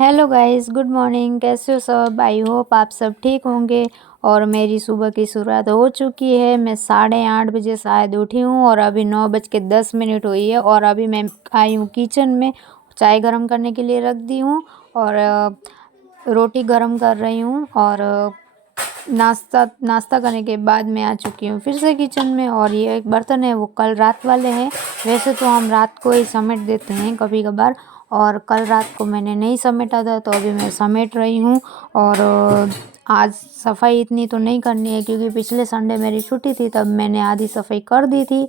Hello guys, good morning. कैसे हो सब? आई होप आप सब ठीक होंगे। और मेरी सुबह की शुरुआत हो चुकी है। मैं 8:30 बजे शायद उठी हूँ और अभी 9:10 हुई है। और अभी मैं आई हूँ किचन में, चाय गर्म करने के लिए रख दी हूँ। और रोटी गर्म कर रही हूँ। और नाश्ता नाश्ता करने के बाद मैं आ चुकी हूँ फिर से किचन में। और ये एक बर्तन है, वो कल रात वाले हैं। वैसे तो हम रात को ही समेट देते हैं कभी कभार, और कल रात को मैंने नहीं समेटा था, तो अभी मैं समेट रही हूँ। और आज सफाई इतनी तो नहीं करनी है, क्योंकि पिछले संडे मेरी छुट्टी थी, तब मैंने आधी सफाई कर दी थी।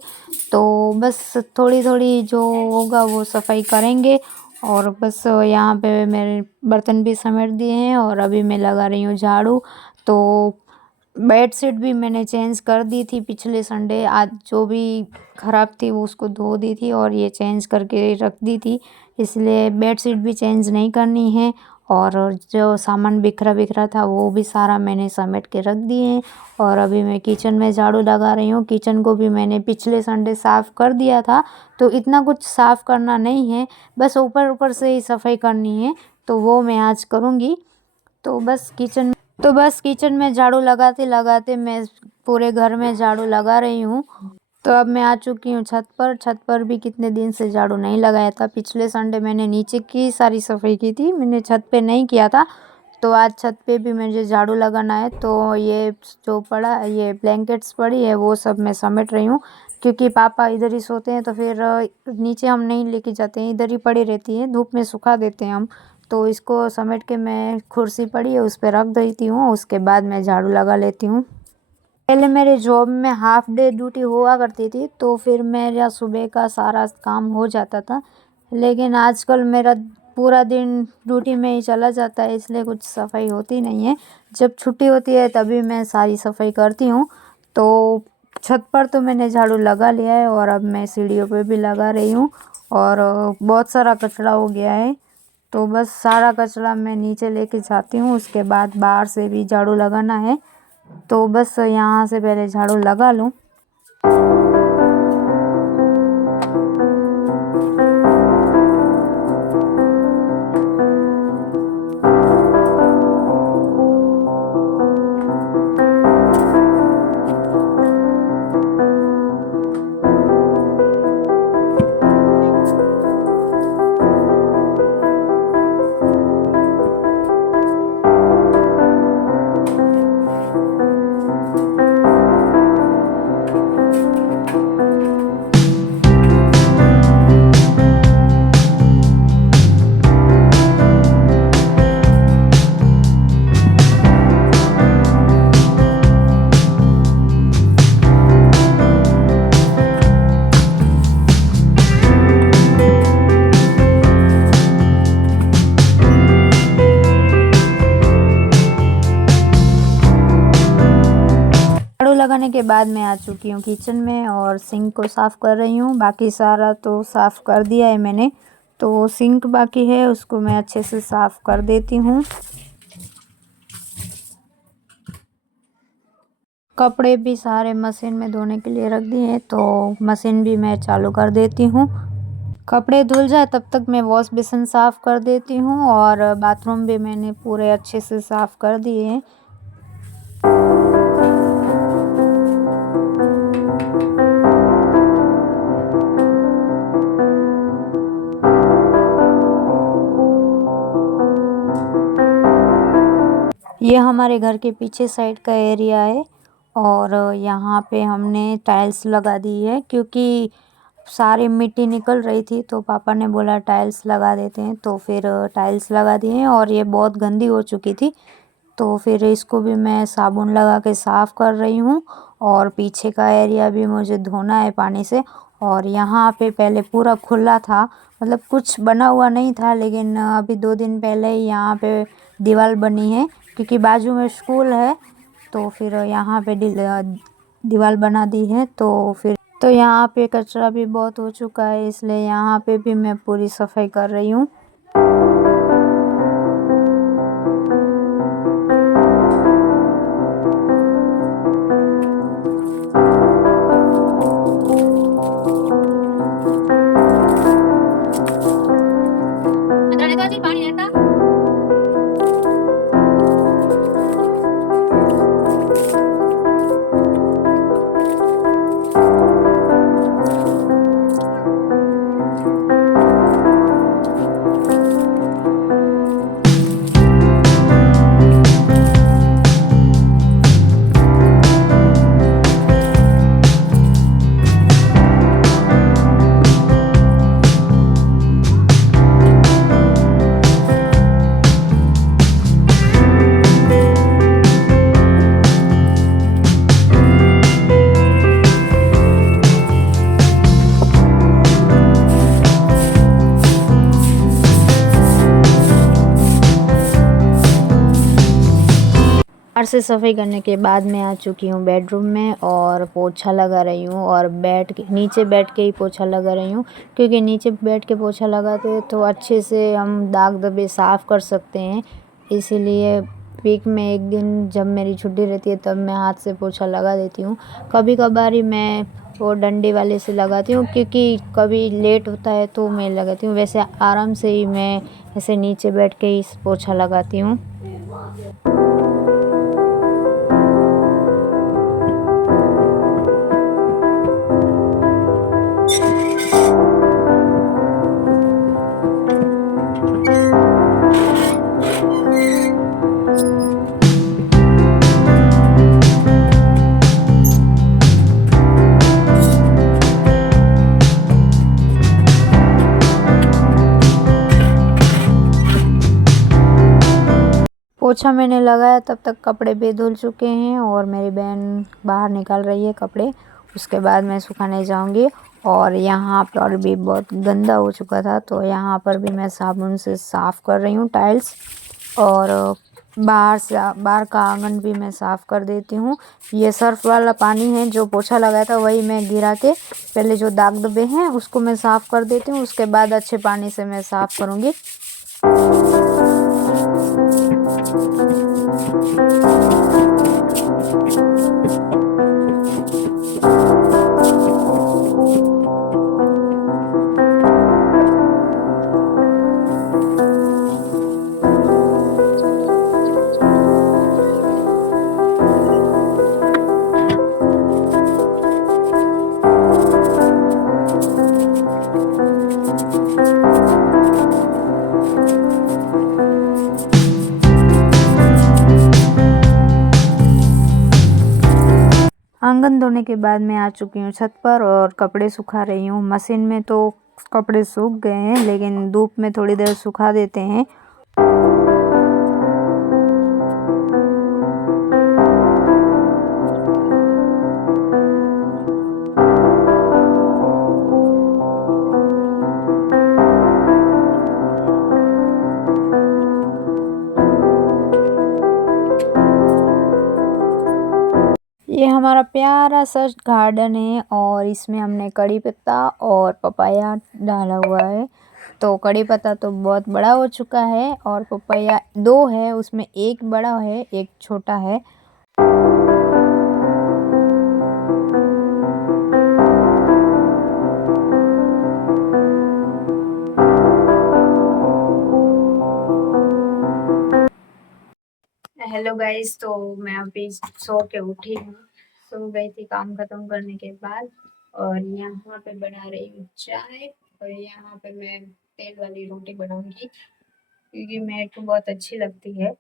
तो बस थोड़ी थोड़ी जो होगा वो सफाई करेंगे। और बस यहाँ पे मेरे बर्तन भी समेट दिए हैं और अभी मैं लगा रही हूँ झाड़ू। तो बेडशीट भी मैंने चेंज कर दी थी पिछले संडे। आज जो भी ख़राब थी वो उसको धो दी थी और ये चेंज करके रख दी थी, इसलिए बेडशीट भी चेंज नहीं करनी है। और जो सामान बिखरा बिखरा था वो भी सारा मैंने समेट के रख दिए हैं। और अभी मैं किचन में झाड़ू लगा रही हूँ। किचन को भी मैंने पिछले संडे साफ़ कर दिया था, तो इतना कुछ साफ़ करना नहीं है, बस ऊपर ऊपर से ही सफाई करनी है, तो वो मैं आज करूँगी। तो बस किचन में झाड़ू लगाते लगाते मैं पूरे घर में झाड़ू लगा रही हूँ। तो अब मैं आ चुकी हूँ छत पर। छत पर भी कितने दिन से झाड़ू नहीं लगाया था। पिछले संडे मैंने नीचे की सारी सफाई की थी, मैंने छत पे नहीं किया था। तो आज छत पे भी मुझे झाड़ू लगाना है। तो ये जो पड़ा, ये ब्लैंकेट्स पड़ी है, वो सब मैं समेट रही हूँ, क्योंकि पापा इधर ही सोते हैं, तो फिर नीचे हम नहीं लेके जाते हैं, इधर ही पड़ी रहती है, धूप में सुखा देते हैं हम। तो इसको समेट के मैं, कुर्सी पड़ी है उस पर रख देती हूँ, उसके बाद मैं झाड़ू लगा लेती हूँ। पहले मेरे जॉब में हाफ डे ड्यूटी हुआ करती थी, तो फिर मेरा सुबह का सारा काम हो जाता था। लेकिन आजकल मेरा पूरा दिन ड्यूटी में ही चला जाता है, इसलिए कुछ सफाई होती नहीं है। जब छुट्टी होती है तभी मैं सारी सफाई करती हूँ। तो छत पर तो मैंने झाड़ू लगा लिया है और अब मैं सीढ़ियों पे भी लगा रही हूँ। और बहुत सारा कचरा हो गया है, तो बस सारा कचरा मैं नीचे लेके जाती हूँ, उसके बाद बाहर से भी झाड़ू लगाना है। तो बस यहाँ से पहले झाड़ू लगा लूँ। झाड़ू लगाने के बाद मैं आ चुकी हूँ किचन में और सिंक को साफ़ कर रही हूँ। बाकी सारा तो साफ़ कर दिया है मैंने, तो सिंक बाकी है, उसको मैं अच्छे से साफ़ कर देती हूँ। कपड़े भी सारे मशीन में धोने के लिए रख दिए हैं, तो मशीन भी मैं चालू कर देती हूँ। कपड़े धुल जाए तब तक मैं वॉश बेसिन साफ़ कर देती हूँ। और बाथरूम भी मैंने पूरे अच्छे से साफ़ कर दिए हैं। ये हमारे घर के पीछे साइड का एरिया है, और यहाँ पे हमने टाइल्स लगा दी है, क्योंकि सारी मिट्टी निकल रही थी, तो पापा ने बोला टाइल्स लगा देते हैं, तो फिर टाइल्स लगा दिए हैं। और ये बहुत गंदी हो चुकी थी, तो फिर इसको भी मैं साबुन लगा के साफ़ कर रही हूँ। और पीछे का एरिया भी मुझे धोना है पानी से। और यहाँ पे पहले पूरा खुला था, मतलब कुछ बना हुआ नहीं था, लेकिन अभी 2 दिन पहले ही यहाँ पे दीवार बनी है, क्योंकि बाजू में स्कूल है, तो फिर यहाँ पे दीवार बना दी है। तो यहाँ पे कचरा भी बहुत हो चुका है, इसलिए यहाँ पे भी मैं पूरी सफाई कर रही हूँ। पानी से सफाई करने के बाद मैं आ चुकी हूँ बेडरूम में और पोछा लगा रही हूँ और नीचे बैठ के ही पोछा लगा रही हूँ, क्योंकि नीचे बैठ के पोछा लगाते हैं तो अच्छे से हम दाग धब्बे साफ़ कर सकते हैं। इसीलिए वीक में एक दिन जब मेरी छुट्टी रहती है तब मैं हाथ से पोछा लगा देती हूँ। कभी कभार ही मैं वो डंडे वाले से लगाती हूँ, क्योंकि कभी लेट होता है तो मैं लगाती हूँ। वैसे आराम से ही मैं ऐसे नीचे बैठ के ही पोछा लगाती हूँ। पोछा मैंने लगाया तब तक कपड़े भी धुल चुके हैं और मेरी बहन बाहर निकाल रही है कपड़े। उसके बाद मैं सुखाने जाऊंगी। और यहाँ पर भी बहुत गंदा हो चुका था तो यहाँ पर भी मैं साबुन से साफ़ कर रही हूँ टाइल्स। और बाहर का आंगन भी मैं साफ़ कर देती हूँ। ये सर्फ वाला पानी है जो पोछा लगाया था वही मैं गिरा के पहले जो दाग धब्बे हैं उसको मैं साफ़ कर देती हूँ। उसके बाद अच्छे पानी से मैं साफ़ करूँगी। आंगन धोने के बाद मैं आ चुकी हूँ छत पर और कपड़े सुखा रही हूँ। मशीन में तो कपड़े सूख गए हैं लेकिन धूप में थोड़ी देर सुखा देते हैं। ये हमारा प्यारा सा गार्डन है और इसमें हमने कड़ी पत्ता और पपाया डाला हुआ है। तो कड़ी पत्ता तो बहुत बड़ा हो चुका है और पपाया 2 है, उसमें एक बड़ा है एक छोटा है। हेलो गाइस, तो मैं अभी सो के उठी हूँ। सो गई थी काम खत्म करने के बाद और यहाँ पे बना रही हूँ चाय। और यहाँ पे मैं तेल वाली रोटी बनाऊंगी क्योंकि मेरे को बहुत अच्छी लगती है।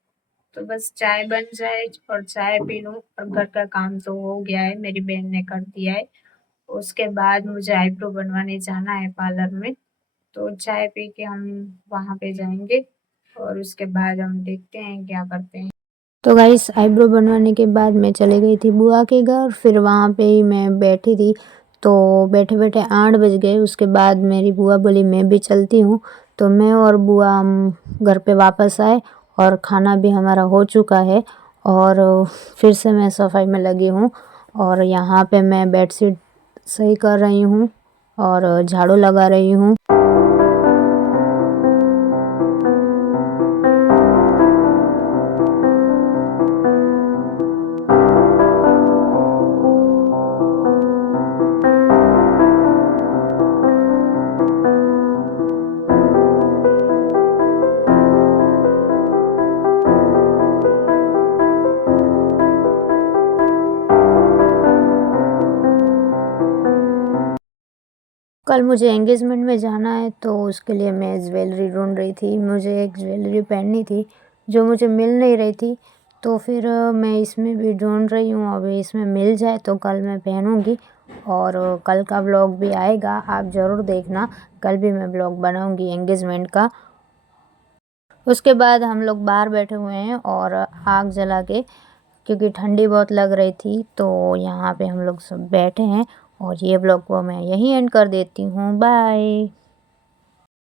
तो बस चाय बन जाए और चाय पी लूँ और घर का काम तो हो गया है, मेरी बहन ने कर दिया है। उसके बाद मुझे आईब्रो बनवाने जाना है पार्लर में। तो चाय पी के हम वहाँ पे जाएंगे और उसके बाद हम देखते हैं क्या करते हैं। तो गाइस, आईब्रो बनवाने के बाद मैं चली गई थी बुआ के घर। फिर वहाँ पे ही मैं बैठी थी तो बैठे बैठे 8 बज गए। उसके बाद मेरी बुआ बोली मैं भी चलती हूँ। तो मैं और बुआ हम घर पे वापस आए और खाना भी हमारा हो चुका है। और फिर से मैं सफाई में लगी हूँ और यहाँ पे मैं बेडशीट सही कर रही हूँ और झाड़ू लगा रही हूँ। कल मुझे एंगेजमेंट में जाना है तो उसके लिए मैं ज्वेलरी ढूंढ रही थी। मुझे एक ज्वेलरी पहननी थी जो मुझे मिल नहीं रही थी। तो फिर मैं इसमें भी ढूंढ रही हूँ। अभी इसमें मिल जाए तो कल मैं पहनूँगी और कल का व्लॉग भी आएगा, आप ज़रूर देखना। कल भी मैं व्लॉग बनाऊँगी एंगेजमेंट का। उसके बाद हम लोग बाहर बैठे हुए हैं और आग जला के, क्योंकि ठंडी बहुत लग रही थी तो यहाँ पे हम लोग सब बैठे हैं। और ये व्लॉग को मैं यहीं एंड कर देती हूँ। बाय।